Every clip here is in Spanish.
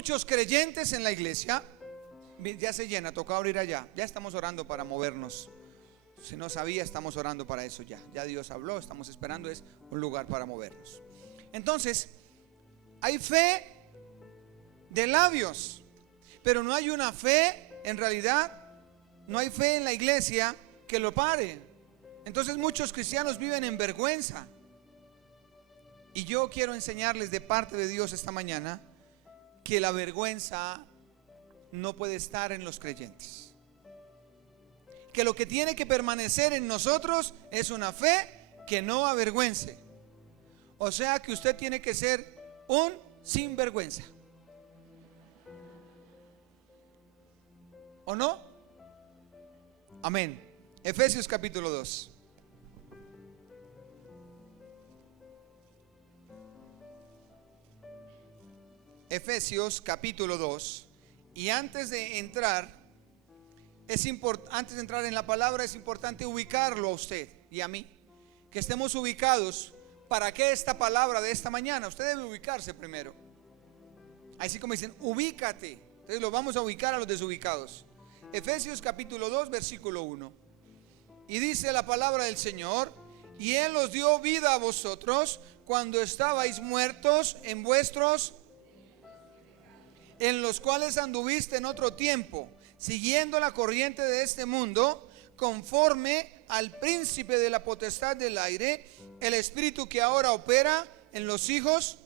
muchos creyentes en la iglesia. Ya se llena, toca abrir allá. Ya estamos orando para movernos. Si no sabía, estamos orando para eso ya. Ya Dios habló, estamos esperando, es un lugar para movernos. Entonces, hay fe de labios, pero no hay una fe, en realidad, no hay fe en la iglesia que lo pare. Entonces muchos cristianos viven en vergüenza. Y yo quiero enseñarles de parte de Dios esta mañana que la vergüenza no puede estar en los creyentes, que lo que tiene que permanecer en nosotros es una fe que no avergüence. O sea que usted tiene que ser un sinvergüenza, ¿o no? Amén. Efesios capítulo 2. Efesios capítulo 2. Y antes de entrar en la palabra, es importante ubicarlo a usted y a mí, que estemos ubicados. ¿Para qué esta palabra de esta mañana? Usted debe ubicarse primero. Así como dicen, ubícate. Entonces lo vamos a ubicar a los desubicados. Efesios capítulo 2, versículo 1. Y dice la palabra del Señor: y Él os dio vida a vosotros cuando estabais muertos en vuestros, en los cuales anduviste en otro tiempo, siguiendo la corriente de este mundo, conforme al príncipe de la potestad del aire, el espíritu que ahora opera en los hijos,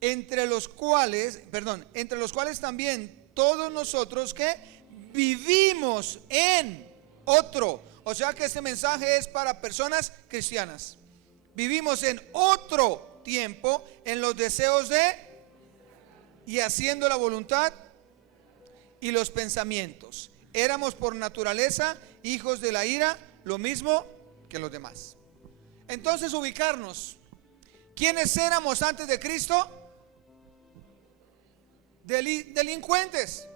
entre los cuales también todos nosotros que vivimos en otro. O sea que este mensaje es para personas cristianas. Vivimos en otro tiempo, en los deseos de y haciendo la voluntad y los pensamientos. Éramos por naturaleza hijos de la ira, lo mismo que los demás. Entonces, ubicarnos. ¿Quiénes éramos antes de Cristo? Delincuentes,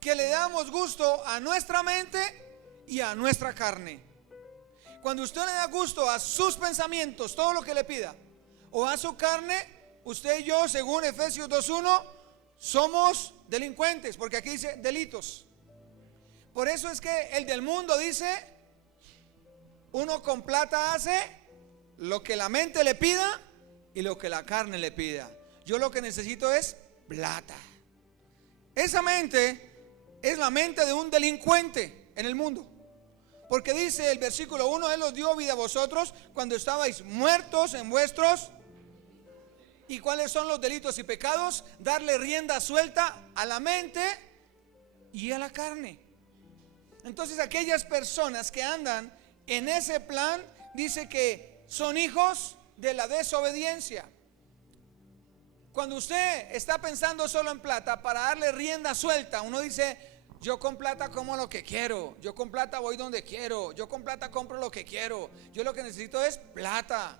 que le damos gusto a nuestra mente y a nuestra carne. Cuando usted le da gusto a sus pensamientos, todo lo que le pida, o a su carne, usted y yo, según Efesios 2:1, somos delincuentes, porque aquí dice delitos. Por eso es que el del mundo dice: uno con plata hace lo que la mente le pida y lo que la carne le pida. Yo lo que necesito es plata. Esa mente es la mente de un delincuente en el mundo, porque dice el versículo 1: Él os dio vida a vosotros cuando estabais muertos en vuestros. ¿Y cuáles son los delitos y pecados? Darle rienda suelta a la mente y a la carne. Entonces, aquellas personas que andan en ese plan, dice que son hijos de la desobediencia. Cuando usted está pensando solo en plata para darle rienda suelta, uno dice: yo con plata como lo que quiero, yo con plata voy donde quiero, yo con plata compro lo que quiero, yo lo que necesito es plata.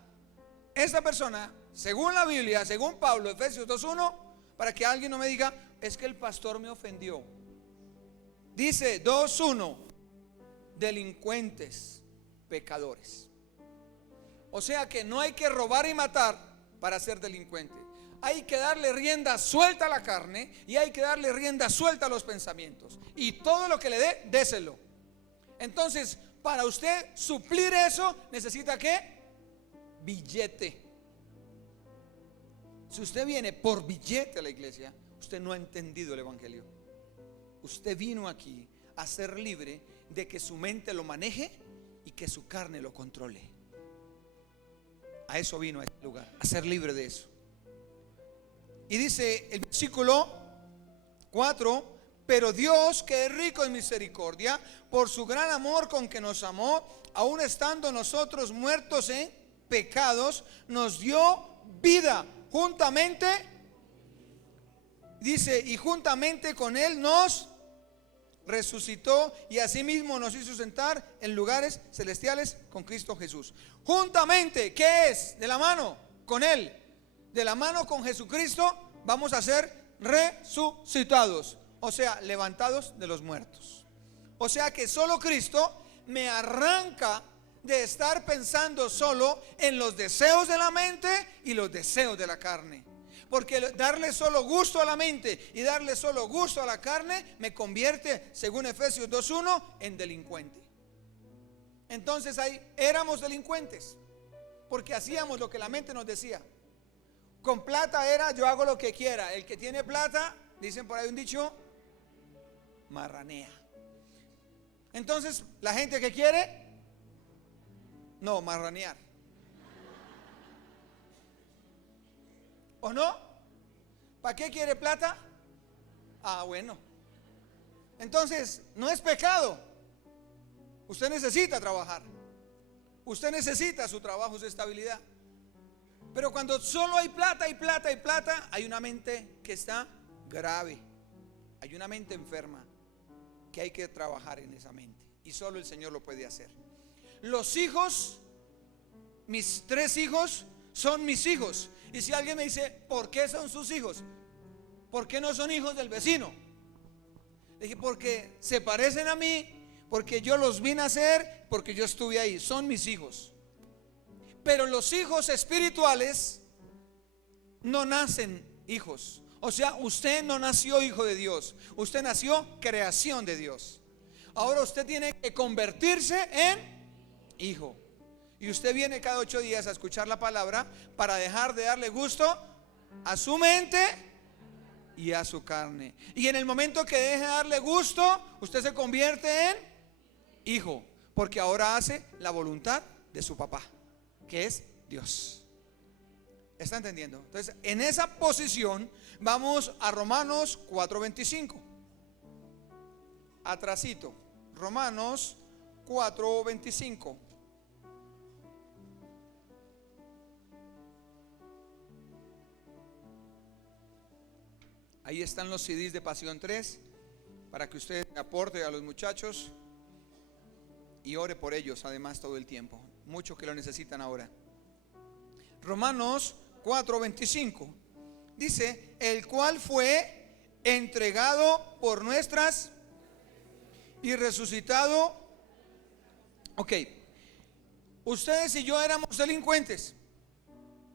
Esta persona, según la Biblia, según Pablo, Efesios 2:1, para que alguien no me diga: es que el pastor me ofendió. Dice 2:1: delincuentes, pecadores. O sea que no hay que robar y matar para ser delincuente. Hay que darle rienda suelta a la carne y hay que darle rienda suelta a los pensamientos. Y todo lo que le dé, déselo. Entonces, para usted suplir eso, necesita ¿qué? Billete. Si usted viene por billete a la iglesia, usted no ha entendido el evangelio. Usted vino aquí a ser libre de que su mente lo maneje y que su carne lo controle. A eso vino a este lugar, a ser libre de eso. Y dice el versículo 4: pero Dios, que es rico en misericordia, por su gran amor con que nos amó, aun estando nosotros muertos en pecados, nos dio vida juntamente, dice, y juntamente con Él nos resucitó y asimismo nos hizo sentar en lugares celestiales con Cristo Jesús. Juntamente, ¿qué es? De la mano con Él, de la mano con Jesucristo, vamos a ser resucitados, o sea, levantados de los muertos. O sea que solo Cristo me arranca de estar pensando solo en los deseos de la mente y los deseos de la carne. Porque darle solo gusto a la mente y darle solo gusto a la carne me convierte, según Efesios 2:1, en delincuente. Entonces ahí éramos delincuentes, porque hacíamos lo que la mente nos decía. Con plata era yo hago lo que quiera. El que tiene plata, dicen por ahí un dicho, marranea. Entonces la gente que quiere, no, marranear. ¿O no? ¿Para qué quiere plata? Ah, bueno. Entonces, no es pecado. Usted necesita trabajar. Usted necesita su trabajo, su estabilidad. Pero cuando solo hay plata y plata y plata, hay una mente que está grave. Hay una mente enferma que hay que trabajar en esa mente. Y solo el Señor lo puede hacer. Los hijos, mis 3 hijos, son mis hijos. Y si alguien me dice, ¿por qué son sus hijos? ¿Por qué no son hijos del vecino? Le dije, porque se parecen a mí, porque yo los vi nacer, porque yo estuve ahí. Son mis hijos. Pero los hijos espirituales no nacen hijos. O sea, usted no nació hijo de Dios. Usted nació creación de Dios. Ahora usted tiene que convertirse en hijo. Y usted viene cada 8 días a escuchar la palabra para dejar de darle gusto a su mente y a su carne. Y en el momento que deje de darle gusto, usted se convierte en hijo, porque ahora hace la voluntad de su papá, que es Dios. ¿Está entendiendo? Entonces, en esa posición vamos a Romanos 4:25. Atrasito, Romanos 4:25. Ahí están los CDs de Pasión 3 para que usted aporte a los muchachos y ore por ellos además todo el tiempo. Muchos que lo necesitan ahora. Romanos 4:25 dice, el cual fue entregado por nuestras y resucitado. Ok, ustedes y yo éramos delincuentes,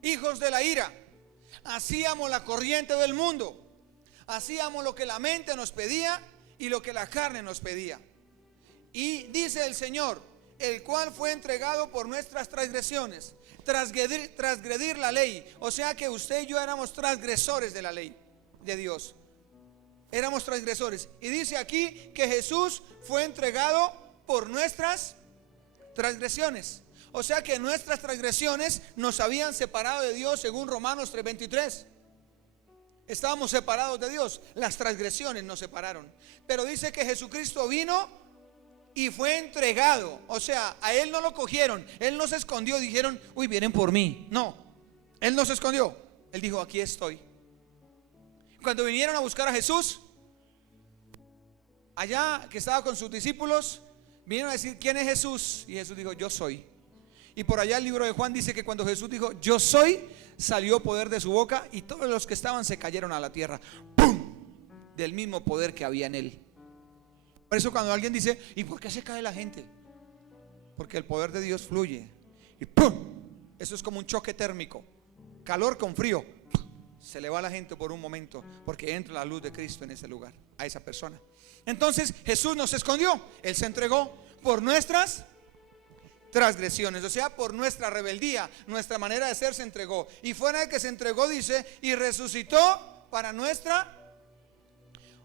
hijos de la ira, hacíamos la corriente del mundo. Hacíamos lo que la mente nos pedía y lo que la carne nos pedía. Y dice el Señor, el cual fue entregado por nuestras transgresiones, transgredir la ley. O sea que usted y yo éramos transgresores de la ley de Dios. Éramos transgresores. Y dice aquí que Jesús fue entregado por nuestras transgresiones. O sea que nuestras transgresiones nos habían separado de Dios, según Romanos 3:23. Estábamos separados de Dios. Las transgresiones nos separaron. Pero dice que Jesucristo vino y fue entregado. O sea, a Él no lo cogieron. Él no se escondió. Dijeron, uy, vienen por mí. No, Él no se escondió. Él dijo, aquí estoy. Cuando vinieron a buscar a Jesús, allá que estaba con sus discípulos, vinieron a decir, ¿quién es Jesús? Y Jesús dijo, yo soy. Y por allá el libro de Juan dice que cuando Jesús dijo, yo soy, salió poder de su boca y todos los que estaban se cayeron a la tierra. ¡Pum! Del mismo poder que había en él. Por eso cuando alguien dice, ¿y por qué se cae la gente? Porque el poder de Dios fluye. Y ¡pum! Eso es como un choque térmico. Calor con frío. Se le va a la gente por un momento, porque entra la luz de Cristo en ese lugar, a esa persona. Entonces Jesús no se escondió. Él se entregó por nuestras transgresiones, o sea, por nuestra rebeldía, nuestra manera de ser se entregó. Y fuera de que se entregó, dice, y resucitó para nuestra,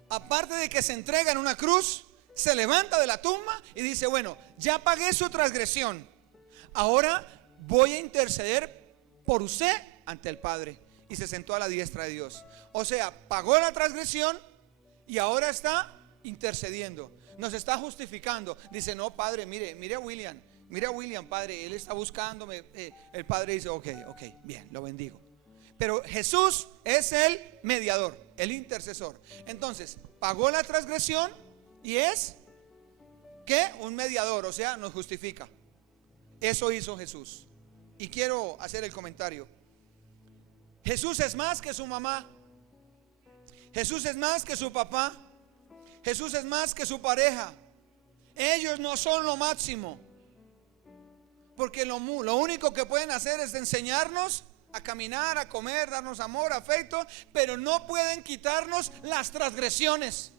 aparte de que se entrega en una cruz, se levanta de la tumba y dice, bueno, ya pagué su transgresión, ahora voy a interceder por usted ante el Padre. Y se sentó a la diestra de Dios. O sea, pagó la transgresión y ahora está intercediendo, nos está justificando. Dice, no, Padre, mire a William. Mira a William, Padre, él está buscándome. El Padre dice, ok, bien, lo bendigo. Pero Jesús es el mediador, el intercesor. Entonces, pagó la transgresión y es, ¿qué? Un mediador, o sea, nos justifica. Eso hizo Jesús. Y quiero hacer el comentario. Jesús es más que su mamá. Jesús es más que su papá. Jesús es más que su pareja. Ellos no son lo máximo. Porque lo único que pueden hacer es enseñarnos a caminar, a comer, darnos amor, afecto, pero no pueden quitarnos las transgresiones.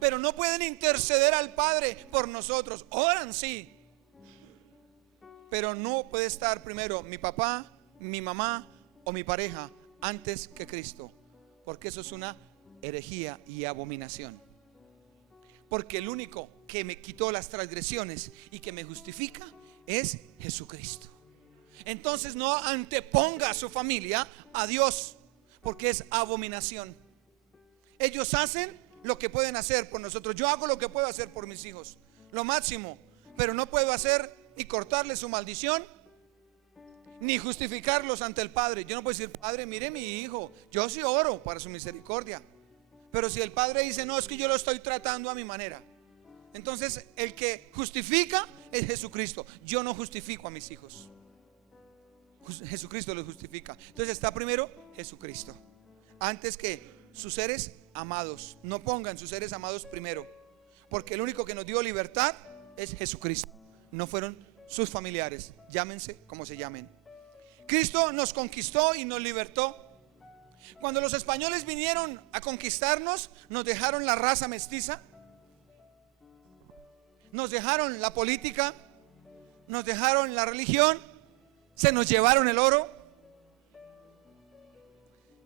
Pero no pueden interceder al Padre por nosotros. Oran, sí, pero no puede estar primero mi papá, mi mamá o mi pareja antes que Cristo, porque eso es una herejía y abominación. Porque el único que me quitó las transgresiones y que me justifica es Jesucristo. Entonces no anteponga a su familia a Dios, porque es abominación. Ellos hacen lo que pueden hacer por nosotros. Yo hago lo que puedo hacer por mis hijos, lo máximo, pero no puedo hacer ni cortarle su maldición, ni justificarlos ante el Padre. Yo no puedo decir: Padre, mire mi hijo, yo sí oro para su misericordia. Pero si el Padre dice: no, es que yo lo estoy tratando a mi manera, entonces el que justifica es Jesucristo. Yo no justifico a mis hijos, Jesucristo los justifica. Entonces está primero Jesucristo antes que sus seres amados. No pongan sus seres amados primero, porque el único que nos dio libertad es Jesucristo, no fueron sus familiares, llámense como se llamen. Cristo nos conquistó y nos libertó. Cuando los españoles vinieron a conquistarnos, nos dejaron la raza mestiza, nos dejaron la política, nos dejaron la religión, se nos llevaron el oro,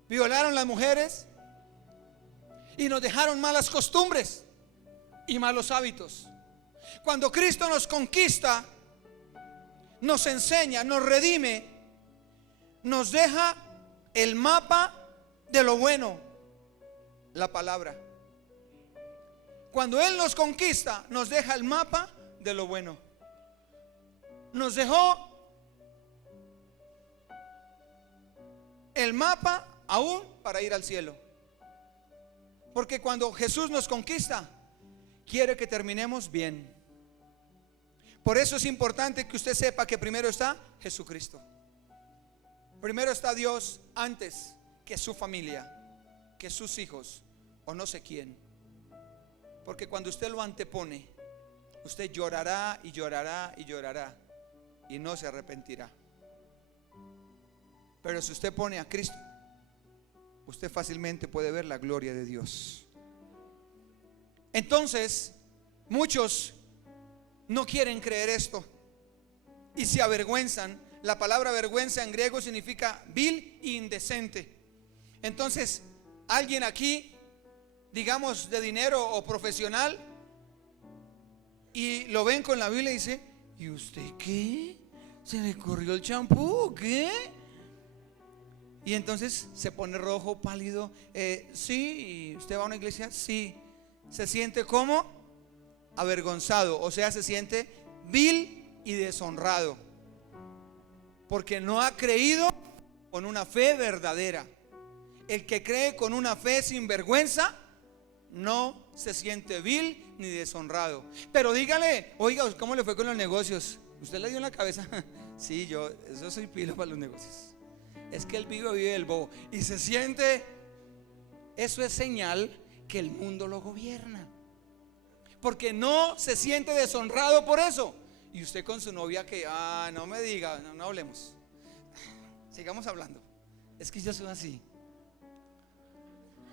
violaron las mujeres y nos dejaron malas costumbres y malos hábitos. Cuando Cristo nos conquista, nos enseña, nos redime, nos deja el mapa de lo bueno, la palabra. Cuando Él nos conquista, nos deja el mapa de lo bueno. Nos dejó el mapa aún para ir al cielo. Porque cuando Jesús nos conquista, quiere que terminemos bien. Por eso es importante que usted sepa que primero está Jesucristo. Primero está Dios antes que su familia, que sus hijos o no sé quién. Porque cuando usted lo antepone, usted llorará y llorará y llorará y no se arrepentirá. Pero si usted pone a Cristo, usted fácilmente puede ver la gloria de Dios. Entonces, muchos no quieren creer esto y se avergüenzan. La palabra vergüenza en griego significa vil e indecente. Entonces, alguien aquí, digamos de dinero o profesional, y lo ven con la Biblia y dice: ¿y usted qué? ¿Se le corrió el champú? ¿Qué? Y entonces se pone rojo, pálido. Sí. ¿Y usted va a una iglesia? Sí. Se siente como avergonzado, o sea, se siente vil y deshonrado, porque no ha creído con una fe verdadera. El que cree con una fe sin vergüenza no se siente vil ni deshonrado. Pero dígale: oiga, ¿cómo le fue con los negocios? ¿Usted le dio en la cabeza? Sí, yo soy pilo para los negocios. Es que el vivo vive el bobo. Y se siente, eso es señal que el mundo lo gobierna, porque no se siente deshonrado por eso. Y usted con su novia que, no me diga, no hablemos, sigamos hablando, es que yo soy así.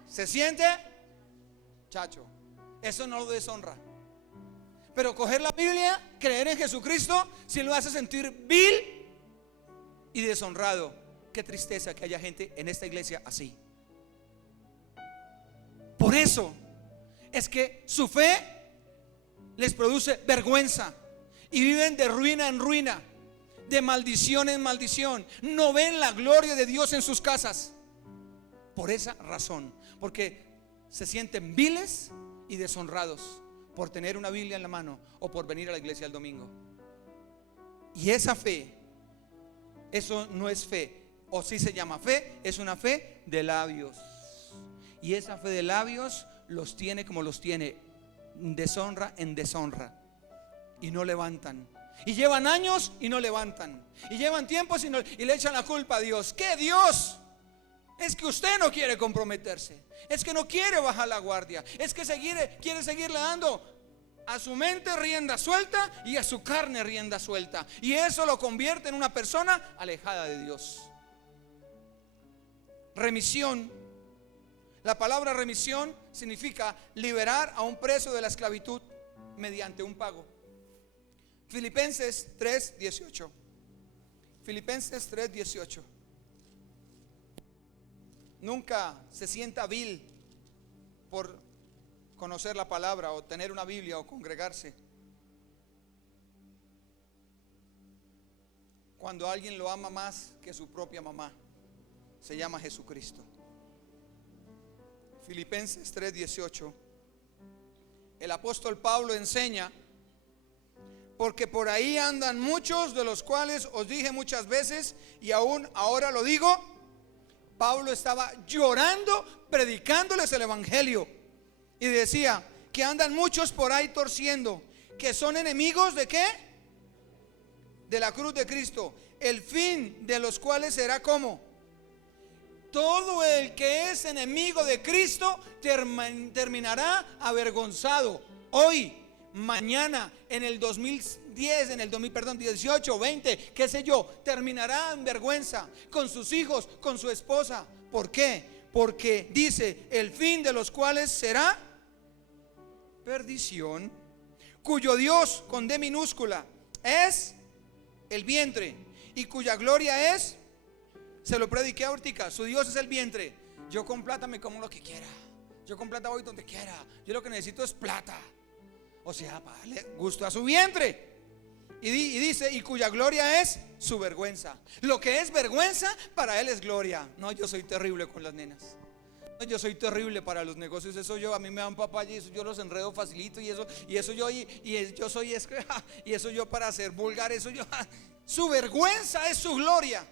Se siente, chacho, eso no lo deshonra. Pero coger la Biblia, creer en Jesucristo, sí lo hace sentir vil y deshonrado. Qué tristeza que haya gente en esta iglesia así. Por eso es que su fe les produce vergüenza y viven de ruina en ruina, de maldición en maldición. No ven la gloria de Dios en sus casas. Por esa razón, porque se sienten viles y deshonrados por tener una Biblia en la mano o por venir a la iglesia el domingo. Y esa fe, eso no es fe, o sí se llama fe, es una fe de labios. Y esa fe de labios los tiene como los tiene, deshonra en deshonra, y no levantan. Y llevan años y no levantan, y llevan tiempos y le echan la culpa a Dios. ¿Qué Dios? Es que usted no quiere comprometerse, es que no quiere bajar la guardia, es que quiere seguirle dando a su mente rienda suelta y a su carne rienda suelta, y eso lo convierte en una persona alejada de Dios. remisión. La palabra remisión significa liberar a un preso de la esclavitud mediante un pago. Filipenses 3:18. Filipenses 3:18. Nunca se sienta vil por conocer la palabra o tener una Biblia o congregarse. Cuando alguien lo ama más que su propia mamá, se llama Jesucristo. Filipenses 3:18. El apóstol Pablo enseña: porque por ahí andan muchos, de los cuales os dije muchas veces y aún ahora lo digo. Pablo estaba llorando, predicándoles el evangelio, y decía que andan muchos por ahí torciendo, que son enemigos ¿de qué? De la cruz de Cristo, el fin de los cuales será como todo el que es enemigo de Cristo terminará avergonzado. Hoy, mañana, en el 2010, en el 2018, 20, qué sé yo, terminará en vergüenza con sus hijos, con su esposa. ¿Por qué? Porque dice: el fin de los cuales será perdición, cuyo Dios con D minúscula es el vientre, y cuya gloria es, se lo prediqué ahorita, su Dios es el vientre. Yo con plata me como lo que quiera, yo con plata voy donde quiera, yo lo que necesito es plata. O sea, vale, gusto a su vientre. Y dice: y cuya gloria es su vergüenza. Lo que es vergüenza para él es gloria. No, yo soy terrible con las nenas. No, yo soy terrible para los negocios. Eso yo, a mí me dan papaya y eso yo los enredo facilito. Y eso yo, yo soy y eso yo para ser vulgar, eso yo. Su vergüenza es su gloria.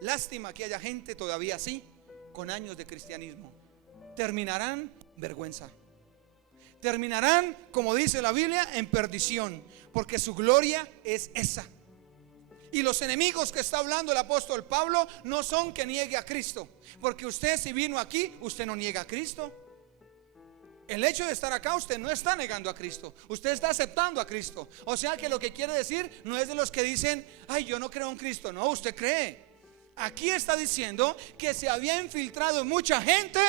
Lástima que haya gente todavía así, con años de cristianismo. Terminarán vergüenza. Terminarán, como dice la Biblia, en perdición, porque su gloria es esa. Y los enemigos que está hablando el apóstol Pablo no son que niegue a Cristo, porque usted, si vino aquí, usted no niega a Cristo. El hecho de estar acá, usted no está negando a Cristo, usted está aceptando a Cristo. O sea que lo que quiere decir no es de los que dicen: ay, yo no creo en Cristo. No, usted cree. Aquí está diciendo que se había infiltrado mucha gente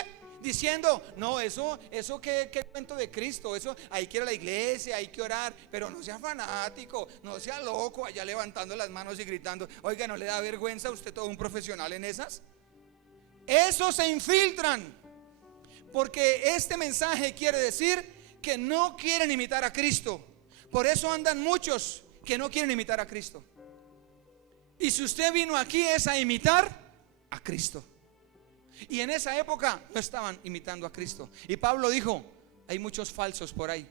diciendo: no, eso que cuento de Cristo, eso hay que ir a la iglesia, hay que orar, pero no sea fanático, no sea loco allá levantando las manos y gritando. Oiga, ¿no le da vergüenza a usted, todo un profesional en esas? Esos se infiltran, porque este mensaje quiere decir que no quieren imitar a Cristo. Por eso andan muchos que no quieren imitar a Cristo. Y si usted vino aquí es a imitar a Cristo. Y en esa época no estaban imitando a Cristo. Y Pablo dijo: hay muchos falsos por ahí,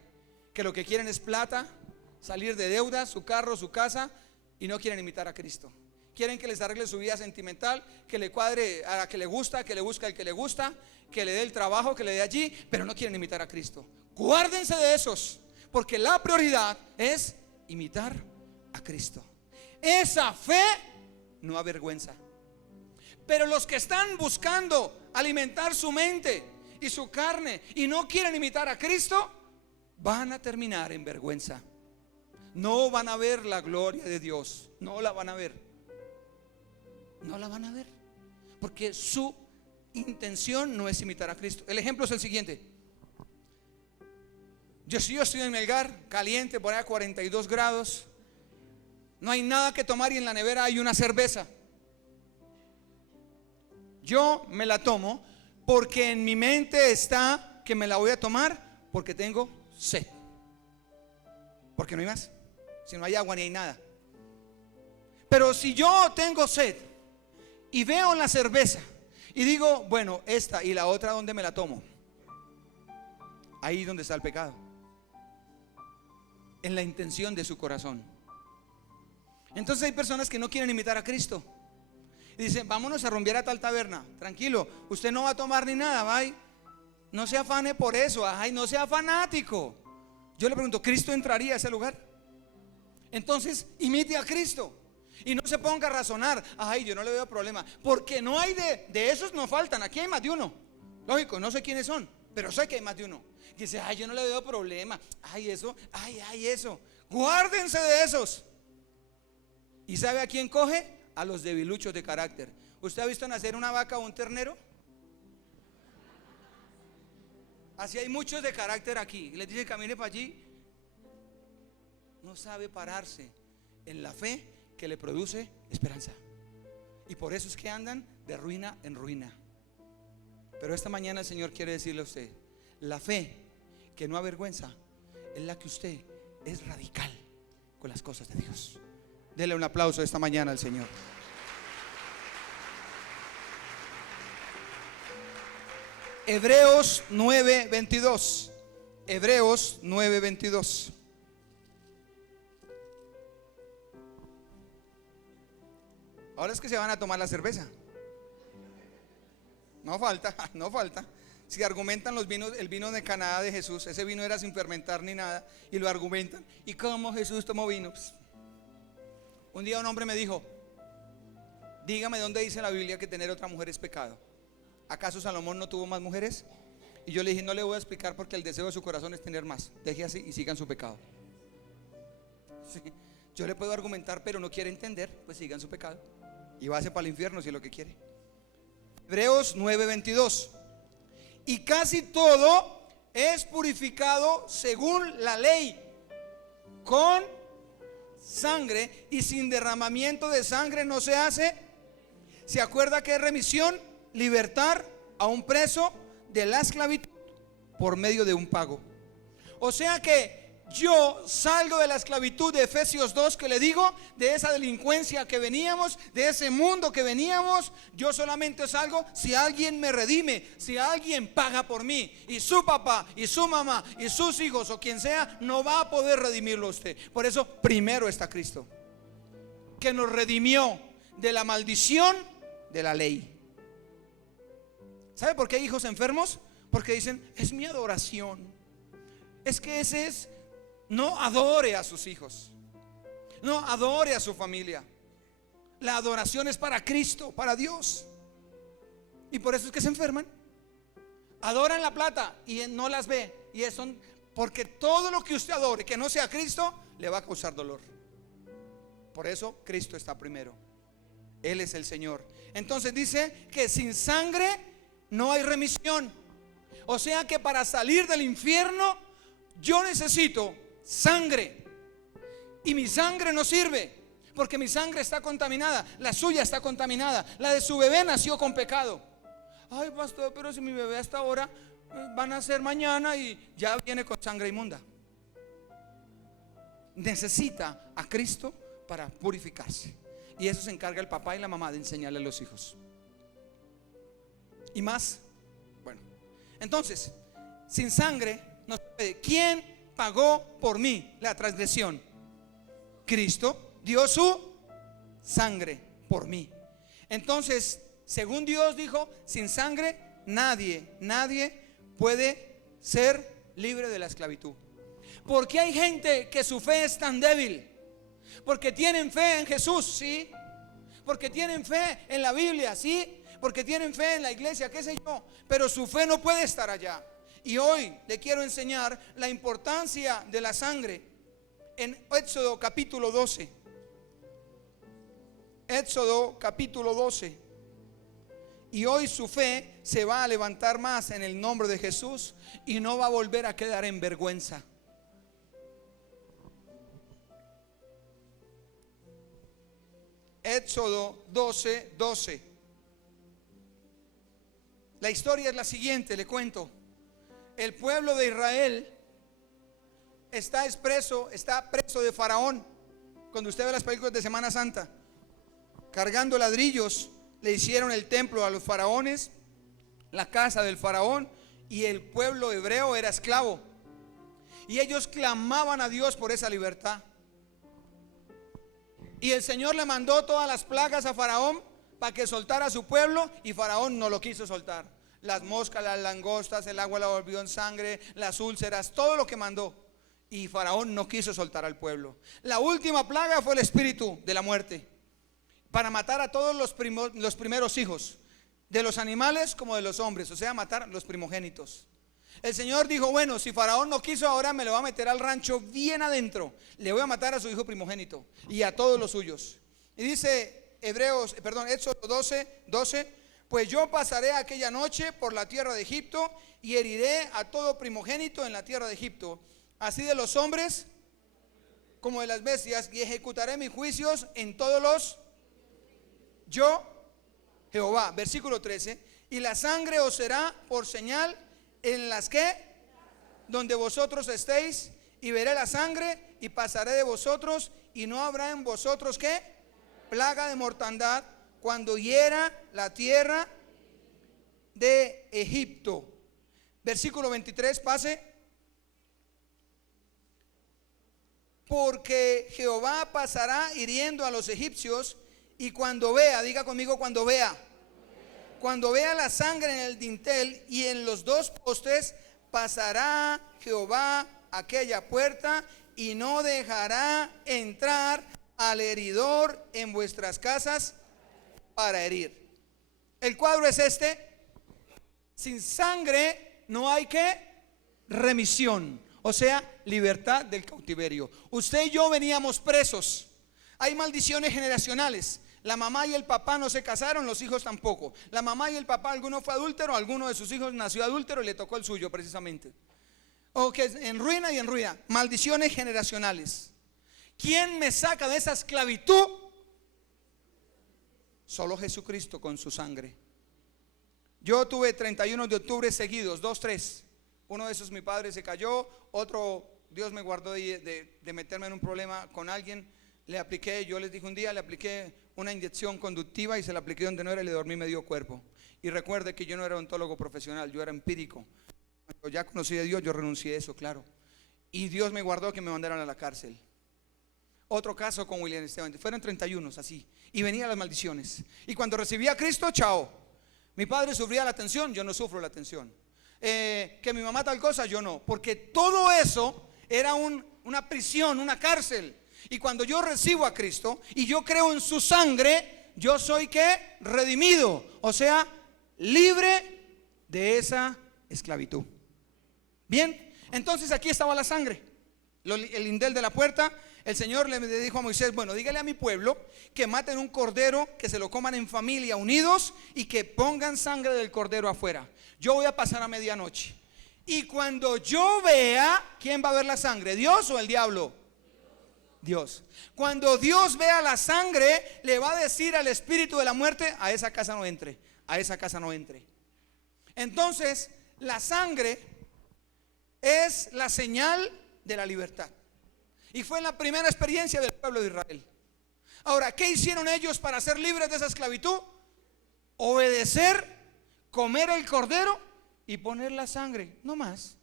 que lo que quieren es plata, salir de deudas, su carro, su casa, y no quieren imitar a Cristo. Quieren que les arregle su vida sentimental, que le cuadre a la que le gusta, que le busque al que le gusta, que le dé el trabajo, que le dé allí, pero no quieren imitar a Cristo. Guárdense de esos, porque la prioridad es imitar a Cristo. Esa fe no avergüenza. Pero los que están buscando alimentar su mente y su carne y no quieren imitar a Cristo, van a terminar en vergüenza. No van a ver la gloria de Dios. No la van a ver. No la van a ver, porque su intención no es imitar a Cristo. El ejemplo es el siguiente. Yo estoy en Melgar, caliente, por allá 42 grados. No hay nada que tomar y en la nevera hay una cerveza. Yo me la tomo porque en mi mente está que me la voy a tomar porque tengo sed. Porque no hay más. Si no hay agua ni hay nada. Pero si yo tengo sed y veo la cerveza y digo: bueno, esta y la otra, ¿dónde me la tomo? Ahí es donde está el pecado. En la intención de su corazón. Entonces hay personas que no quieren imitar a Cristo y dicen: vámonos a rumbear a tal taberna. Tranquilo, usted no va a tomar ni nada, ¿vai? No se afane por eso, ay, no sea fanático. Yo le pregunto: ¿Cristo entraría a ese lugar? Entonces imite a Cristo y no se ponga a razonar: ay, yo no le veo problema, porque no hay de esos, no faltan. Aquí hay más de uno, lógico, no sé quiénes son, pero sé que hay más de uno que dice: ay, yo no le veo problema, ay, eso, ay, eso. Guárdense de esos. ¿Y sabe a quién coge? A los debiluchos de carácter. ¿Usted ha visto nacer una vaca o un ternero? Así hay muchos de carácter aquí. Les dice camine para allí. No sabe pararse en la fe que le produce esperanza. Y por eso es que andan de ruina en ruina. Pero esta mañana el Señor quiere decirle a usted: la fe que no avergüenza es la que usted es radical con las cosas de Dios. Dele un aplauso esta mañana al Señor. Hebreos 9:22. Hebreos 9:22. Ahora es que se van a tomar la cerveza. No falta, no falta. Si argumentan los vinos, el vino de Caná de Jesús, ese vino era sin fermentar ni nada, y lo argumentan. ¿Y cómo Jesús tomó vino? Pues, un día un hombre me dijo: dígame dónde dice la Biblia que tener otra mujer es pecado. ¿Acaso Salomón no tuvo más mujeres? Y yo le dije: no le voy a explicar porque el deseo de su corazón es tener más. Deje así y sigan su pecado. Sí, yo le puedo argumentar, pero no quiere entender, pues sigan su pecado y váyase para el infierno si es lo que quiere. Hebreos 9:22. Y casi todo es purificado según la ley, con sangre, y sin derramamiento de sangre no se hace. ¿Se acuerda que es remisión? Libertar a un preso de la esclavitud por medio de un pago. O sea que yo salgo de la esclavitud de Efesios 2 que le digo, de esa delincuencia que veníamos, de ese mundo que veníamos. Yo solamente salgo si alguien me redime, si alguien paga por mí. Y su papá y su mamá y sus hijos o quien sea no va a poder redimirlo a usted. Por eso primero está Cristo, que nos redimió de la maldición de la ley. ¿Sabe por qué hay hijos enfermos? Porque dicen: es mi adoración. Es que ese es. No adore a sus hijos, no adore a su familia. La adoración es para Cristo, para Dios. Y por eso es que se enferman. Adoran la plata y no las ve. Y eso, porque todo lo que usted adore que no sea Cristo le va a causar dolor. Por eso Cristo está primero. Él es el Señor. Entonces dice que sin sangre no hay remisión. O sea que para salir del infierno yo necesito sangre. Y mi sangre no sirve, porque mi sangre está contaminada. La suya está contaminada. La de su bebé nació con pecado. Ay, pastor, pero si mi bebé hasta ahora va a nacer mañana y ya viene con sangre inmunda. Necesita a Cristo para purificarse. Y eso se encarga el papá y la mamá de enseñarle a los hijos. Y más, bueno, entonces, sin sangre no se puede. ¿Quién pagó por mí la transgresión? Cristo dio su sangre por mí. Entonces, según Dios dijo, sin sangre nadie puede ser libre de la esclavitud. ¿Por qué hay gente que su fe es tan débil? Porque tienen fe en Jesús, sí. Porque tienen fe en la Biblia, sí. Porque tienen fe en la iglesia, qué sé yo. Pero su fe no puede estar allá. Y hoy le quiero enseñar la importancia de la sangre en Éxodo capítulo 12. Éxodo capítulo 12. Y hoy su fe se va a levantar más en el nombre de Jesús y no va a volver a quedar en vergüenza. Éxodo 12:12. La historia es la siguiente, le cuento. El pueblo de Israel está preso de Faraón. Cuando usted ve las películas de Semana Santa, cargando ladrillos, le hicieron el templo a los faraones, la casa del faraón, y el pueblo hebreo era esclavo. Y ellos clamaban a Dios por esa libertad. Y el Señor le mandó todas las plagas a Faraón para que soltara a su pueblo, y Faraón no lo quiso soltar. Las moscas, las langostas, el agua la volvió en sangre, las úlceras, todo lo que mandó. Y Faraón no quiso soltar al pueblo. La última plaga fue el espíritu de la muerte, para matar a todos los primeros hijos, de los animales como de los hombres, o sea, matar los primogénitos. El Señor dijo: bueno, si Faraón no quiso, ahora me lo va a meter al rancho bien adentro. Le voy a matar a su hijo primogénito y a todos los suyos. Y dice Éxodo 12. Pues yo pasaré aquella noche por la tierra de Egipto y heriré a todo primogénito en la tierra de Egipto, así de los hombres como de las bestias, y ejecutaré mis juicios en todos los. Yo, Jehová. Versículo 13. Y la sangre os será por señal en las que, donde vosotros estéis, y veré la sangre y pasaré de vosotros, y no habrá en vosotros ¿qué? Plaga de mortandad cuando hiera la tierra de Egipto. Versículo 23, pase. Porque Jehová pasará hiriendo a los egipcios, y cuando vea, diga conmigo, cuando vea la sangre en el dintel y en los dos postes, pasará Jehová aquella puerta y no dejará entrar al heridor en vuestras casas para herir. El cuadro es este: sin sangre no hay remisión, o sea, libertad del cautiverio. Usted y yo veníamos presos. Hay maldiciones generacionales. La mamá y el papá no se casaron, los hijos tampoco. La mamá y el papá, alguno fue adúltero, alguno de sus hijos nació adúltero y le tocó el suyo precisamente. O que en ruina y en ruina. Maldiciones generacionales. ¿Quién me saca de esa esclavitud? Solo Jesucristo con su sangre. Yo tuve 31 de octubre seguidos, 2, 3. Uno de esos mi padre se cayó, otro Dios me guardó de meterme en un problema con alguien. Le apliqué, yo les dije un día, le apliqué una inyección conductiva y se la apliqué donde no era y le dormí medio cuerpo. Y recuerde que yo no era odontólogo profesional, yo era empírico. Cuando ya conocí a Dios, yo renuncié a eso, claro. Y Dios me guardó que me mandaran a la cárcel. Otro caso con William Esteban, fueron 31 así. Y venían las maldiciones. Y cuando recibí a Cristo, chao. Mi padre sufría la tensión, yo no sufro la tensión. Que mi mamá tal cosa, yo no. Porque todo eso era una prisión, una cárcel. Y cuando yo recibo a Cristo y yo creo en su sangre, yo soy ¿qué? Redimido, o sea, libre de esa esclavitud. Bien, entonces aquí estaba la sangre, el lindel de la puerta. El Señor le dijo a Moisés: bueno, dígale a mi pueblo que maten un cordero, que se lo coman en familia unidos y que pongan sangre del cordero afuera. Yo voy a pasar a medianoche. Y cuando yo vea, ¿quién va a ver la sangre? ¿Dios o el diablo? Dios. Cuando Dios vea la sangre, le va a decir al espíritu de la muerte: a esa casa no entre, a esa casa no entre. Entonces, la sangre es la señal de la libertad. Y fue la primera experiencia del pueblo de Israel. Ahora, ¿qué hicieron ellos para ser libres de esa esclavitud? Obedecer, comer el cordero y poner la sangre, no más.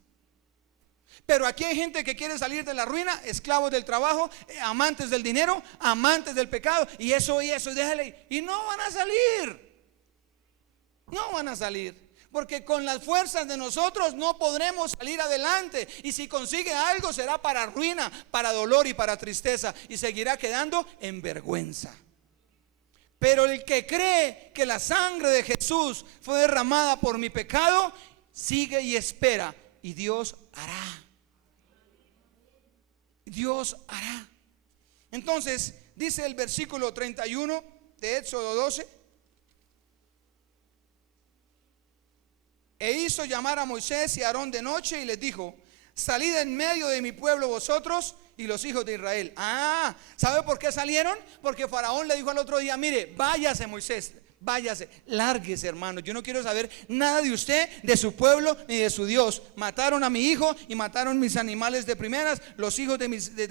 Pero aquí hay gente que quiere salir de la ruina, esclavos del trabajo, amantes del dinero, amantes del pecado, y eso, y déjale, y no van a salir. No van a salir. Porque con las fuerzas de nosotros no podremos salir adelante. Y si consigue algo será para ruina, para dolor y para tristeza. Y seguirá quedando en vergüenza. Pero el que cree que la sangre de Jesús fue derramada por mi pecado, sigue y espera. Y Dios hará. Dios hará. Entonces dice el versículo 31 de Éxodo 12. E hizo llamar a Moisés y a Aarón de noche y les dijo: salid en medio de mi pueblo vosotros y los hijos de Israel. ¿Sabe por qué salieron? Porque Faraón le dijo al otro día: mire, váyase Moisés, váyase, lárguese hermano, yo no quiero saber nada de usted, de su pueblo ni de su Dios. Mataron a mi hijo y mataron mis animales de primeras, los hijos de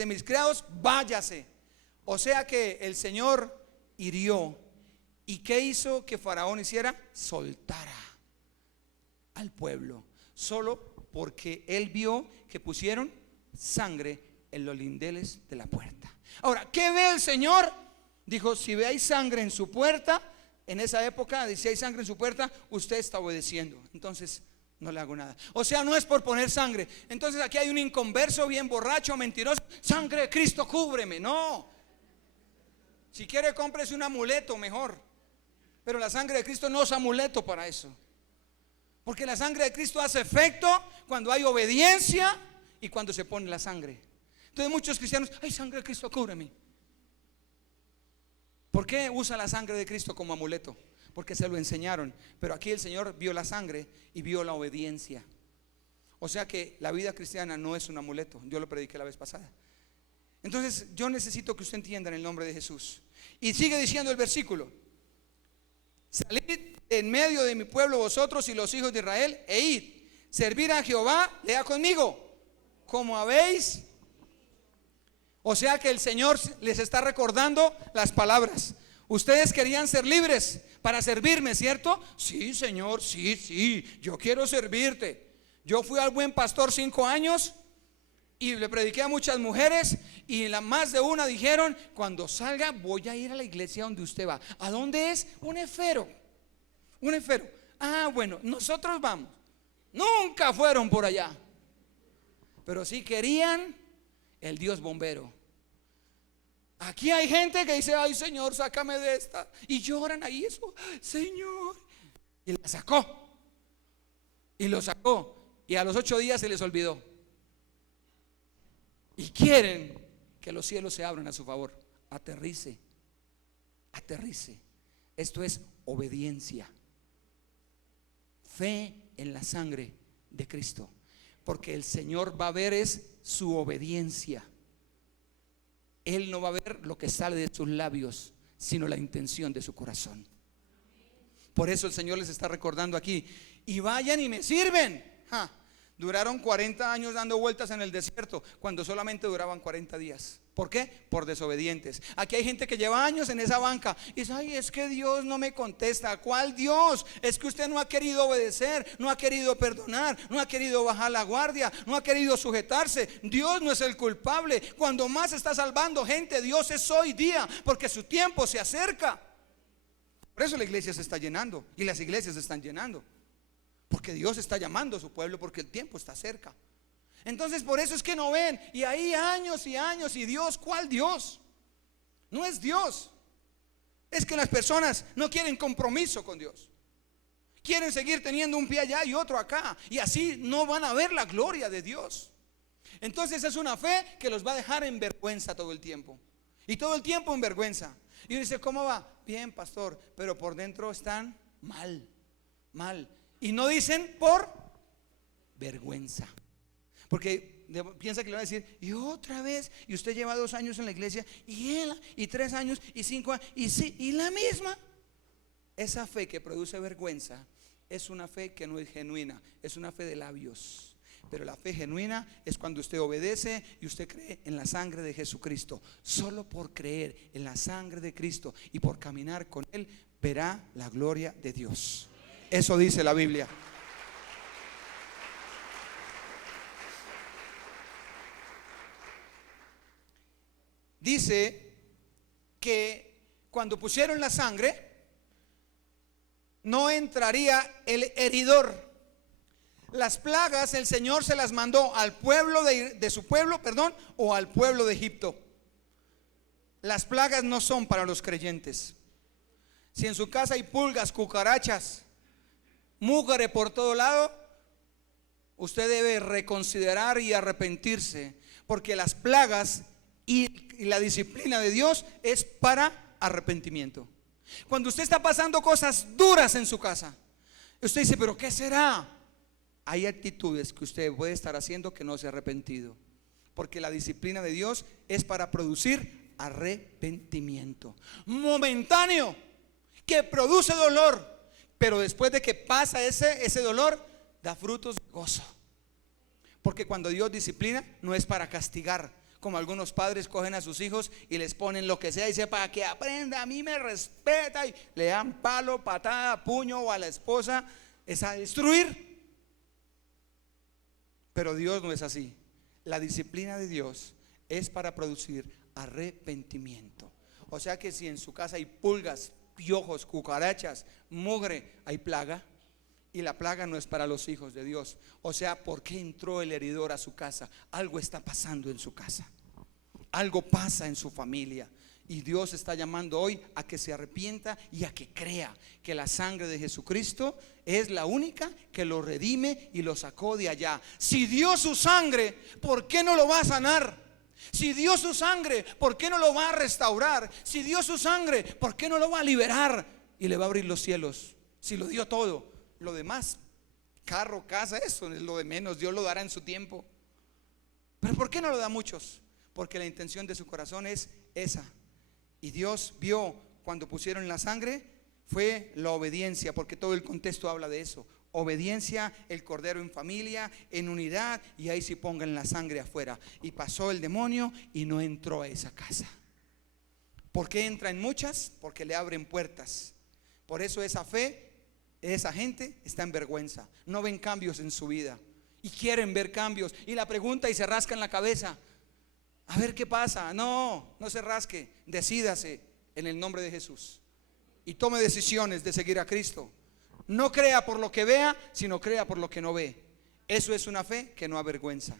mis criados, váyase. O sea que el Señor hirió. ¿Y qué hizo que Faraón hiciera? Soltara al pueblo, solo porque él vio que pusieron sangre en los lindeles de la puerta. Ahora, ¿qué ve el Señor? Dijo: si veis sangre en su puerta, en esa época, si hay sangre en su puerta, usted está obedeciendo, entonces no le hago nada. O sea, no es por poner sangre. Entonces aquí hay un inconverso bien borracho, mentiroso: sangre de Cristo, cúbreme. No, si quiere cómprese un amuleto mejor, pero la sangre de Cristo no es amuleto para eso. Porque la sangre de Cristo hace efecto cuando hay obediencia y cuando se pone la sangre. Entonces muchos cristianos: ay, sangre de Cristo, cúbreme. ¿Por qué usa la sangre de Cristo como amuleto? Porque se lo enseñaron. Pero aquí el Señor vio la sangre y vio la obediencia. O sea que la vida cristiana no es un amuleto. Yo lo prediqué la vez pasada. Entonces yo necesito que usted entienda en el nombre de Jesús. Y sigue diciendo el versículo: salid en medio de mi pueblo vosotros y los hijos de Israel, e id, servir a Jehová, lea conmigo, como habéis. O sea que el Señor les está recordando las palabras. Ustedes querían ser libres para servirme, ¿cierto? Sí, Señor, sí, yo quiero servirte. Yo fui al buen pastor 5 años y le prediqué a muchas mujeres, y más de una dijeron: cuando salga voy a ir a la iglesia donde usted va. ¿A dónde es? Un efero. Ah, bueno, nosotros vamos. Nunca fueron por allá, pero sí querían el Dios bombero. Aquí hay gente que dice: ay, Señor, sácame de esta, y lloran ahí, eso, Señor, y la sacó, y lo sacó, y a los 8 días se les olvidó. Y quieren que los cielos se abran a su favor. Aterrice. Esto es obediencia, fe en la sangre de Cristo, porque el Señor va a ver es su obediencia. Él no va a ver lo que sale de sus labios, sino la intención de su corazón. Por eso el Señor les está recordando aquí: y vayan y me sirven. Duraron 40 años dando vueltas en el desierto, cuando solamente duraban 40 días. ¿Por qué? Por desobedientes. Aquí hay gente que lleva años en esa banca y dice: ay, es que Dios no me contesta. ¿Cuál Dios? Es que usted no ha querido obedecer, no ha querido perdonar, no ha querido bajar la guardia, no ha querido sujetarse. Dios no es el culpable. Cuando más está salvando gente, Dios es hoy día, porque su tiempo se acerca. Por eso la iglesia se está llenando y las iglesias se están llenando, porque Dios está llamando a su pueblo, porque el tiempo está cerca. Entonces por eso es que no ven, y ahí años y años, y Dios, ¿cuál Dios? No es Dios. Es que las personas no quieren compromiso con Dios. Quieren seguir teniendo un pie allá y otro acá, y así no van a ver la gloria de Dios. Entonces es una fe que los va a dejar en vergüenza todo el tiempo. Y todo el tiempo en vergüenza. Y uno dice: ¿cómo va? Bien, pastor, pero por dentro están mal. Y no dicen por vergüenza, porque piensa que le va a decir: y otra vez, y usted lleva 2 años en la iglesia, y él, y 3 años, y 5 años, y sí, y la misma. Esa fe que produce vergüenza es una fe que no es genuina, es una fe de labios. Pero la fe genuina es cuando usted obedece y usted cree en la sangre de Jesucristo. Solo por creer en la sangre de Cristo y por caminar con Él, verá la gloria de Dios. Eso dice la Biblia. Dice que cuando pusieron la sangre, no entraría el heridor. Las plagas el Señor se las mandó al pueblo de su pueblo, o al pueblo de Egipto. Las plagas no son para los creyentes. Si en su casa hay pulgas, cucarachas, mugre por todo lado, usted debe reconsiderar y arrepentirse, porque las plagas y la disciplina de Dios es para arrepentimiento. Cuando usted está pasando cosas duras en su casa, usted dice: ¿pero qué será? Hay actitudes que usted puede estar haciendo que no se ha arrepentido, porque la disciplina de Dios es para producir arrepentimiento momentáneo, que produce dolor, pero después de que pasa ese dolor, da frutos de gozo. Porque cuando Dios disciplina, no es para castigar, como algunos padres cogen a sus hijos y les ponen lo que sea, y dice: para que aprenda, a mí me respeta, y le dan palo, patada, puño, o a la esposa es a destruir. Pero Dios no es así. La disciplina de Dios es para producir arrepentimiento. O sea que si en su casa hay pulgas, piojos, cucarachas, mugre, hay plaga. Y la plaga no es para los hijos de Dios. O sea, ¿por qué entró el heridor a su casa? Algo está pasando en su casa. Algo pasa en su familia. Y Dios está llamando hoy a que se arrepienta y a que crea que la sangre de Jesucristo es la única que lo redime y lo sacó de allá. Si dio su sangre, ¿por qué no lo va a sanar? Si dio su sangre, ¿por qué no lo va a restaurar? Si dio su sangre, ¿por qué no lo va a liberar? Y le va a abrir los cielos. Si lo dio todo, lo demás, carro, casa, eso es lo de menos. Dios lo dará en su tiempo. Pero ¿por qué no lo da a muchos? Porque la intención de su corazón es esa. Y Dios vio cuando pusieron la sangre, fue la obediencia, porque todo el contexto habla de eso. Obediencia, el cordero en familia, en unidad, y ahí sí pongan la sangre afuera. Y pasó el demonio y no entró a esa casa. ¿Por qué entra en muchas? Porque le abren puertas. Por eso esa fe, esa gente está en vergüenza. No ven cambios en su vida y quieren ver cambios. Y la pregunta y se rascan la cabeza: a ver qué pasa. No se rasque, decídase en el nombre de Jesús y tome decisiones de seguir a Cristo. No crea por lo que vea, sino crea por lo que no ve. Eso es una fe que no avergüenza,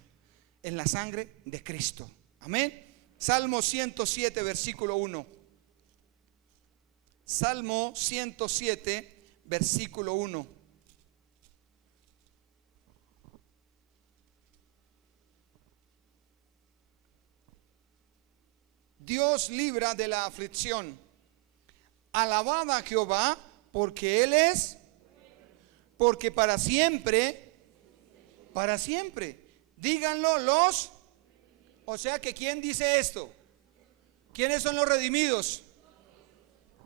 en la sangre de Cristo. Amén. Salmo 107, versículo 1. Salmo 107, versículo 1. Dios libra de la aflicción. Alabad a Jehová, porque Él es, porque para siempre, díganlo los, o sea que ¿quién dice esto? ¿Quiénes son los redimidos?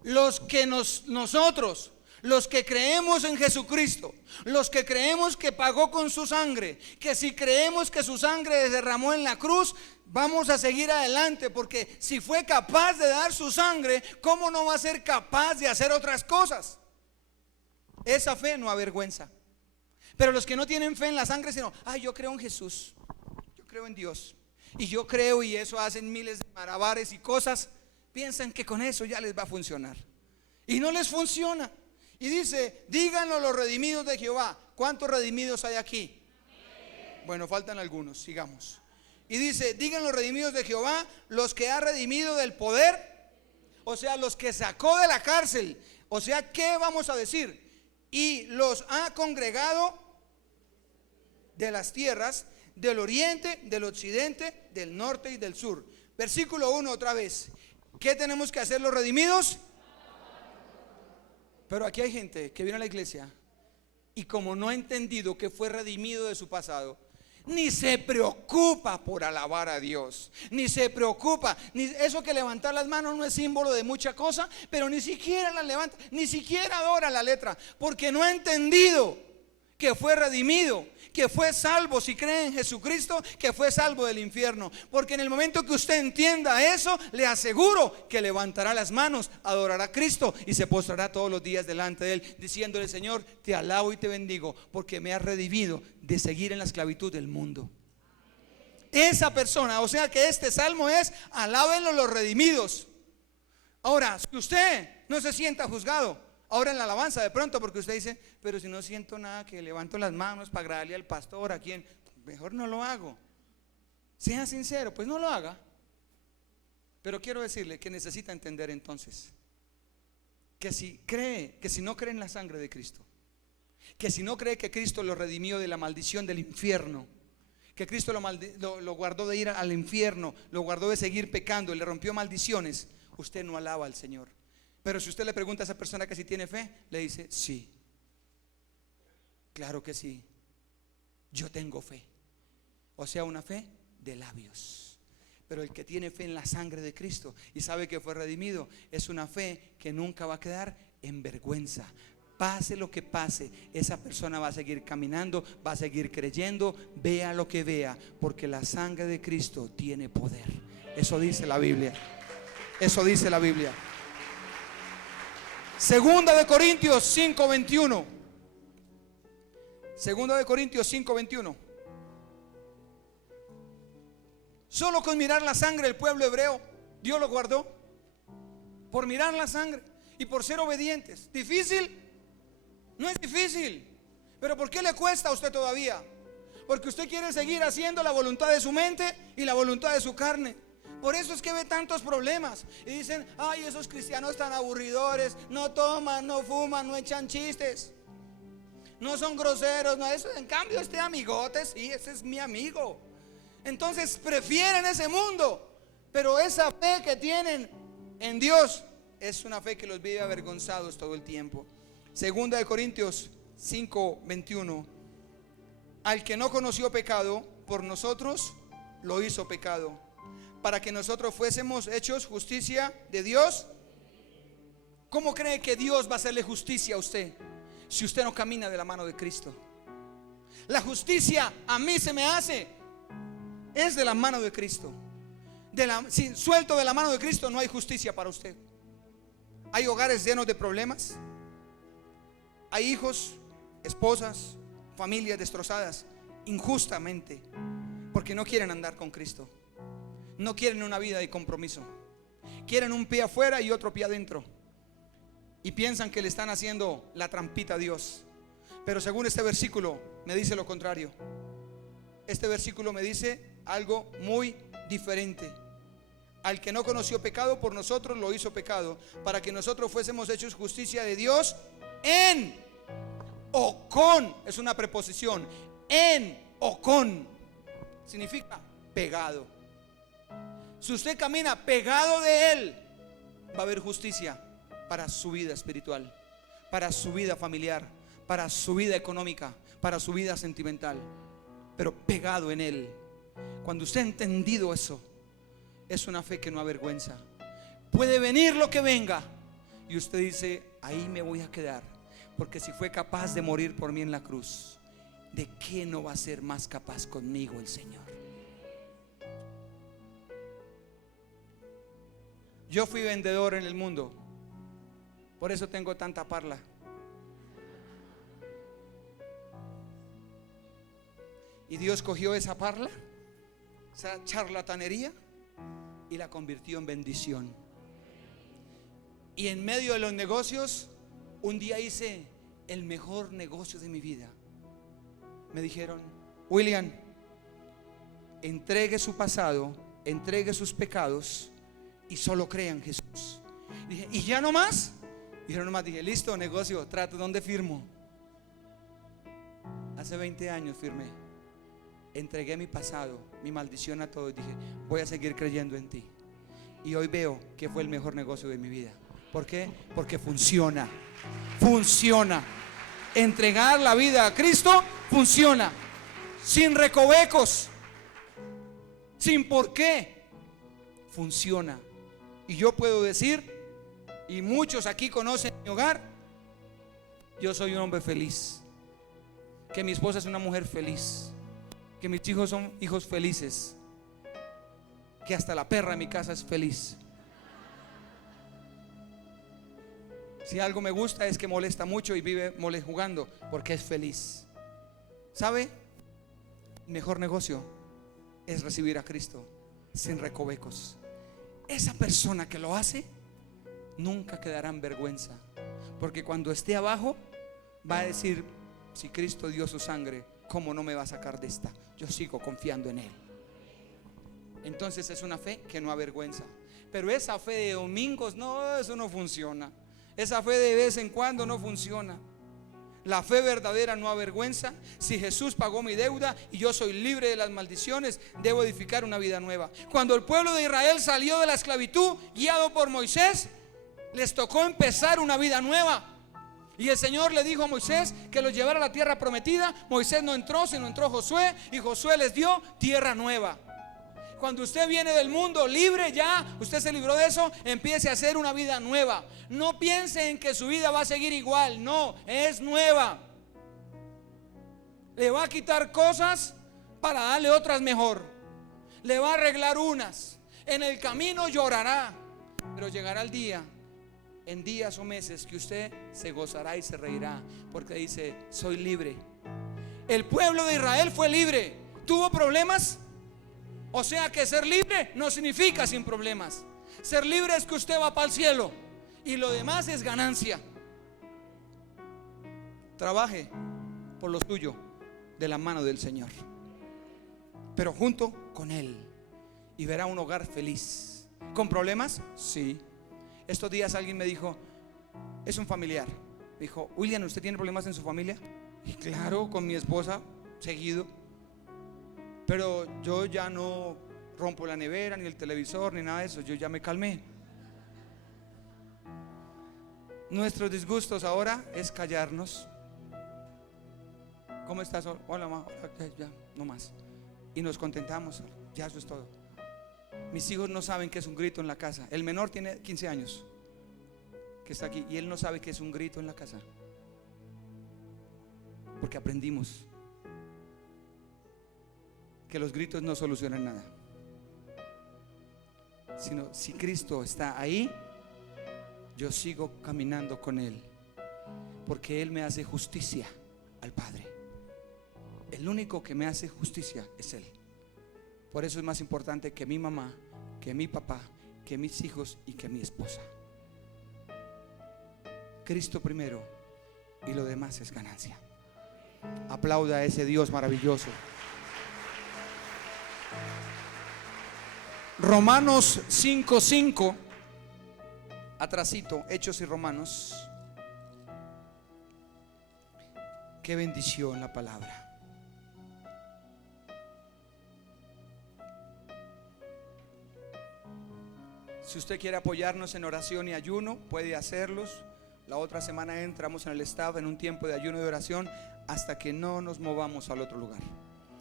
Los que nosotros, los que creemos en Jesucristo, los que creemos que pagó con su sangre, que si creemos que su sangre se derramó en la cruz, vamos a seguir adelante, porque si fue capaz de dar su sangre, ¿cómo no va a ser capaz de hacer otras cosas? Esa fe no avergüenza. Pero los que no tienen fe en la sangre, sino, yo creo en Jesús, yo creo en Dios, y yo creo, y eso hacen miles de malabares y cosas, piensan que con eso ya les va a funcionar, y no les funciona. Y dice: díganlo los redimidos de Jehová. ¿Cuántos redimidos hay aquí? Bueno, faltan algunos, sigamos. Y dice: digan los redimidos de Jehová, los que ha redimido del poder, o sea, los que sacó de la cárcel. O sea, ¿qué vamos a decir? Y los ha congregado de las tierras, del oriente, del occidente, del norte y del sur. Versículo 1 otra vez. ¿Qué tenemos que hacer los redimidos? Pero aquí hay gente que viene a la iglesia y como no ha entendido que fue redimido de su pasado, ni se preocupa por alabar a Dios, ni se preocupa, ni eso que levantar las manos no es símbolo de mucha cosa, pero ni siquiera las levanta, ni siquiera adora la letra, porque no ha entendido que fue redimido, que fue salvo, si cree en Jesucristo, que fue salvo del infierno. Porque en el momento que usted entienda eso, le aseguro que levantará las manos, adorará a Cristo y se postrará todos los días delante de Él, diciéndole: Señor, te alabo y te bendigo, porque me has redimido de seguir en la esclavitud del mundo. Esa persona, o sea que este salmo es: alábenlo los redimidos. Ahora, si usted no se sienta juzgado ahora en la alabanza de pronto, porque usted dice: pero si no siento nada, que levanto las manos para agradarle al pastor, ¿a quién? Mejor no lo hago. Sea sincero, pues no lo haga. Pero quiero decirle que necesita entender entonces que si cree, que si no cree en la sangre de Cristo, que si no cree que Cristo lo redimió de la maldición del infierno, que Cristo lo guardó de ir al infierno, lo guardó de seguir pecando y le rompió maldiciones, usted no alaba al Señor. Pero si usted le pregunta a esa persona que si tiene fe, le dice: sí, claro que sí, yo tengo fe. O sea, una fe de labios. Pero el que tiene fe en la sangre de Cristo y sabe que fue redimido, es una fe que nunca va a quedar en vergüenza. Pase lo que pase, esa persona va a seguir caminando, va a seguir creyendo, vea lo que vea, porque la sangre de Cristo tiene poder. Eso dice la Biblia. Eso dice la Biblia. Segunda de Corintios 5:21. Segunda de Corintios 5:21. Solo con mirar la sangre el pueblo hebreo, Dios lo guardó. Por mirar la sangre y por ser obedientes. ¿Difícil? No es difícil. ¿Pero por qué le cuesta a usted todavía? Porque usted quiere seguir haciendo la voluntad de su mente y la voluntad de su carne. Por eso es que ve tantos problemas. Y dicen: ay, esos cristianos tan aburridores, no toman, no fuman, no echan chistes, no son groseros, no eso. En cambio este amigote, sí, ese es mi amigo. Entonces prefieren ese mundo. Pero esa fe que tienen en Dios es una fe que los vive avergonzados todo el tiempo. Segunda de Corintios 5:21. Al que no conoció pecado, por nosotros lo hizo pecado, para que nosotros fuésemos hechos justicia de Dios. ¿Cómo cree que Dios va a hacerle justicia a usted si usted no camina de la mano de Cristo? La justicia a mí se me hace es de la mano de Cristo. Si suelto de la mano de Cristo, no hay justicia para usted. Hay hogares llenos de problemas. Hay hijos, esposas, familias destrozadas injustamente porque no quieren andar con Cristo. No quieren una vida de compromiso. Quieren un pie afuera y otro pie adentro, y piensan que le están haciendo la trampita a Dios. Pero según este versículo me dice lo contrario. Este versículo me dice algo muy diferente. Al que no conoció pecado, por nosotros lo hizo pecado, para que nosotros fuésemos hechos justicia de Dios en o con. Es una preposición. En o con significa pegado. Si usted camina pegado de Él, va a haber justicia para su vida espiritual, para su vida familiar, para su vida económica, para su vida sentimental. Pero pegado en Él. Cuando usted ha entendido eso, es una fe que no avergüenza. Puede venir lo que venga y usted dice: ahí me voy a quedar, porque si fue capaz de morir por mí en la cruz, ¿de qué no va a ser más capaz conmigo el Señor? Yo fui vendedor en el mundo, por eso tengo tanta parla. Y Dios cogió esa parla, esa charlatanería, y la convirtió en bendición. Y en medio de los negocios, un día hice el mejor negocio de mi vida. Me dijeron: William, entregue su pasado, entregue sus pecados y solo crea en Jesús. Dije: ¿y ya no más? Dijeron: no más. Dije: listo, negocio, trato, ¿dónde firmo? Hace 20 años firmé. Entregué mi pasado, mi maldición a todos. Dije: voy a seguir creyendo en ti. Y hoy veo que fue el mejor negocio de mi vida. ¿Por qué? Porque funciona. Funciona. Entregar la vida a Cristo funciona. Sin recovecos, sin por qué. Funciona. Y yo puedo decir, y muchos aquí conocen mi hogar, yo soy un hombre feliz, que mi esposa es una mujer feliz, que mis hijos son hijos felices, que hasta la perra en mi casa es feliz. Si algo me gusta es que molesta mucho y vive jugando, porque es feliz. ¿Sabe? El mejor negocio es recibir a Cristo sin recovecos. Esa persona que lo hace nunca quedará en vergüenza, porque cuando esté abajo va a decir: si Cristo dio su sangre, ¿cómo no me va a sacar de esta? Yo sigo confiando en Él. Entonces es una fe que no avergüenza. Pero esa fe de domingos, no, eso no funciona. Esa fe de vez en cuando no funciona. La fe verdadera no avergüenza. Si Jesús pagó mi deuda y yo soy libre de las maldiciones, debo edificar una vida nueva. Cuando el pueblo de Israel salió de la esclavitud, guiado por Moisés, les tocó empezar una vida nueva. Y el Señor le dijo a Moisés que los llevara a la tierra prometida. Moisés no entró, sino entró Josué, y Josué les dio tierra nueva. Cuando usted viene del mundo libre, ya usted se libró de eso, empiece a hacer una vida nueva. No piense en que su vida va a seguir igual, no, es nueva. Le va a quitar cosas para darle otras mejor. Le va a arreglar unas. En el camino llorará, pero llegará el día, en días o meses, que usted se gozará y se reirá, porque dice: soy libre. El pueblo de Israel fue libre. ¿Tuvo problemas? O sea que ser libre no significa sin problemas. Ser libre es que usted va para el cielo y lo demás es ganancia. Trabaje por lo suyo de la mano del Señor, pero junto con Él, y verá un hogar feliz. ¿Con problemas? Sí. Estos días alguien me dijo, es un familiar, me dijo: William, ¿usted tiene problemas en su familia? Y claro, con mi esposa seguido. Pero yo ya no rompo la nevera, ni el televisor, ni nada de eso. Yo ya me calmé. Nuestros disgustos ahora es callarnos. ¿Cómo estás? Hola, mamá. Ya, no más. Y nos contentamos. Ya, eso es todo. Mis hijos no saben qué es un grito en la casa. El menor tiene 15 años, que está aquí, y él no sabe qué es un grito en la casa, porque aprendimos que los gritos no solucionan nada, sino si Cristo está ahí, yo sigo caminando con Él, porque Él me hace justicia al Padre. El único que me hace justicia es Él. Por eso es más importante que mi mamá, que mi papá, que mis hijos y que mi esposa. Cristo primero y lo demás es ganancia. Aplauda a ese Dios maravilloso. Romanos 5:5, atrasito, Hechos y Romanos. Qué bendición la palabra. Si usted quiere apoyarnos en oración y ayuno, puede hacerlos. La otra semana entramos en el staff en un tiempo de ayuno y oración hasta que no nos movamos al otro lugar.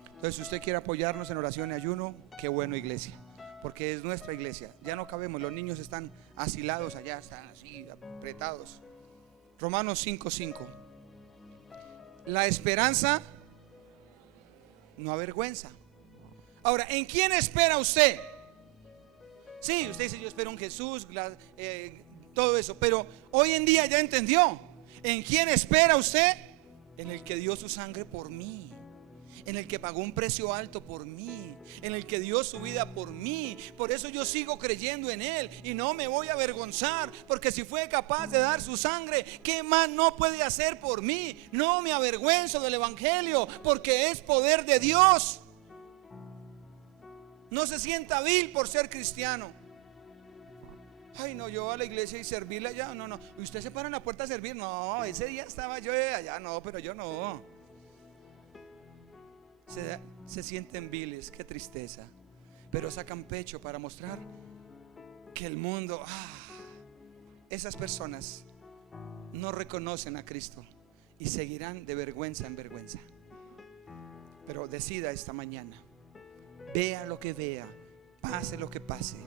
Entonces, si usted quiere apoyarnos en oración y ayuno, qué bueno, iglesia, porque es nuestra iglesia. Ya no cabemos, los niños están asilados allá, están así apretados. Romanos 5:5. La esperanza no avergüenza. Ahora, ¿en quién espera usted? Sí, usted dice, yo espero en Jesús, todo eso, pero hoy en día ya entendió. ¿En quién espera usted? En el que dio su sangre por mí, en el que pagó un precio alto por mí, en el que dio su vida por mí. Por eso yo sigo creyendo en Él y no me voy a avergonzar, porque si fue capaz de dar su sangre, ¿qué más no puede hacer por mí? No me avergüenzo del Evangelio, porque es poder de Dios. No se sienta vil por ser cristiano. Ay, no, yo a la iglesia y servirle allá. No. ¿Y usted se para en la puerta a servir? No, ese día estaba yo allá. No, pero yo no. Se sienten viles, qué tristeza. Pero sacan pecho para mostrar que el mundo, esas personas no reconocen a Cristo y seguirán de vergüenza en vergüenza. Pero decida esta mañana, vea lo que vea, pase lo que pase,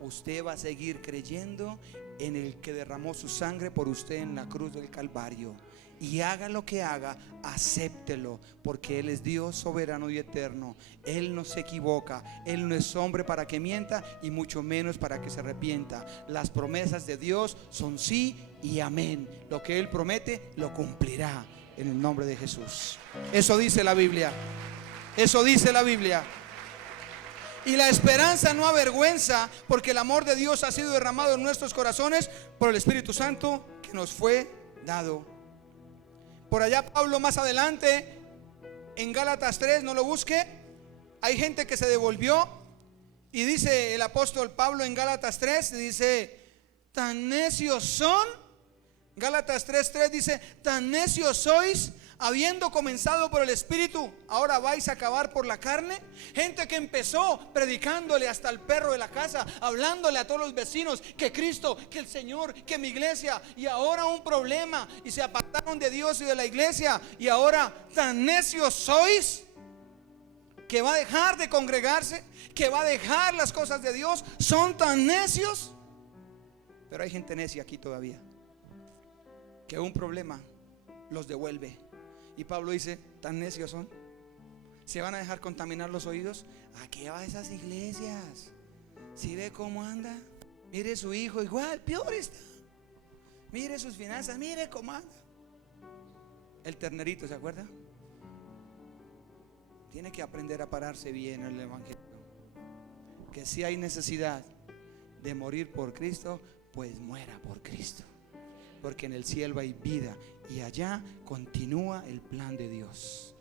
usted va a seguir creyendo en el que derramó su sangre por usted en la cruz del Calvario. Y haga lo que haga, acéptelo, porque Él es Dios soberano y eterno. Él no se equivoca, Él no es hombre para que mienta, y mucho menos para que se arrepienta. Las promesas de Dios son sí y amén. Lo que Él promete lo cumplirá en el nombre de Jesús. Eso dice la Biblia. Eso dice la Biblia. Y la esperanza no avergüenza, porque el amor de Dios ha sido derramado en nuestros corazones por el Espíritu Santo que nos fue dado. Por allá Pablo más adelante en Gálatas 3, no lo busque, hay gente que se devolvió y dice el apóstol Pablo en Gálatas 3, dice, tan necios son. Gálatas 3:3 dice, tan necios sois, habiendo comenzado por el Espíritu, ahora vais a acabar por la carne. Gente que empezó predicándole hasta el perro de la casa, hablándole a todos los vecinos que Cristo, que el Señor, que mi iglesia, y ahora un problema y se apartaron de Dios y de la iglesia. Y ahora tan necios sois, que va a dejar de congregarse, que va a dejar las cosas de Dios. Son tan necios. Pero hay gente necia aquí todavía, que un problema los devuelve. Y Pablo dice, tan necios son. ¿Se van a dejar contaminar los oídos? ¿A qué va a esas iglesias? Si ve cómo anda, mire su hijo igual, peor está. Mire sus finanzas, mire cómo anda. El ternerito, ¿se acuerda? Tiene que aprender a pararse bien en el evangelio. Que si hay necesidad de morir por Cristo, pues muera por Cristo, porque en el cielo hay vida y allá continúa el plan de Dios.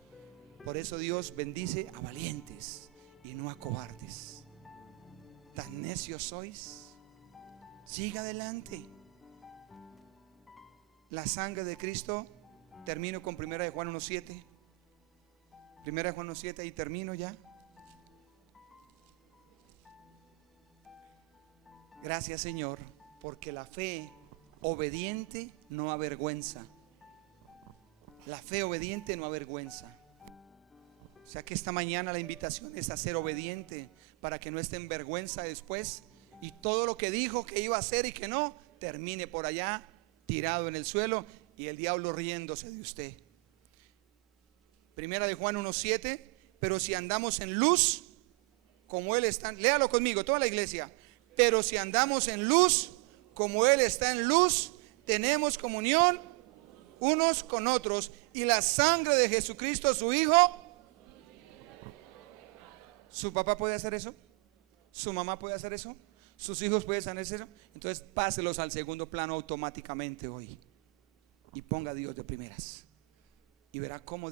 Por eso Dios bendice a valientes y no a cobardes. Tan necios sois, siga adelante. La sangre de Cristo, termino con 1 de Juan 1:7. 1 de Juan 1:7 y termino ya. Gracias, Señor, porque la fe obediente no avergüenza. La fe obediente no avergüenza. O sea que esta mañana la invitación es a ser obediente para que no esté en vergüenza después y todo lo que dijo que iba a hacer y que no, termine por allá tirado en el suelo y el diablo riéndose de usted. Primera de Juan 1:7, pero si andamos en luz, como Él está, léalo conmigo, toda la iglesia. Pero si andamos en luz, como Él está en luz, tenemos comunión unos con otros, y la sangre de Jesucristo, su Hijo. ¿Su papá puede hacer eso? ¿Su mamá puede hacer eso? ¿Sus hijos pueden hacer eso? Entonces páselos al segundo plano automáticamente hoy y ponga a Dios de primeras y verá cómo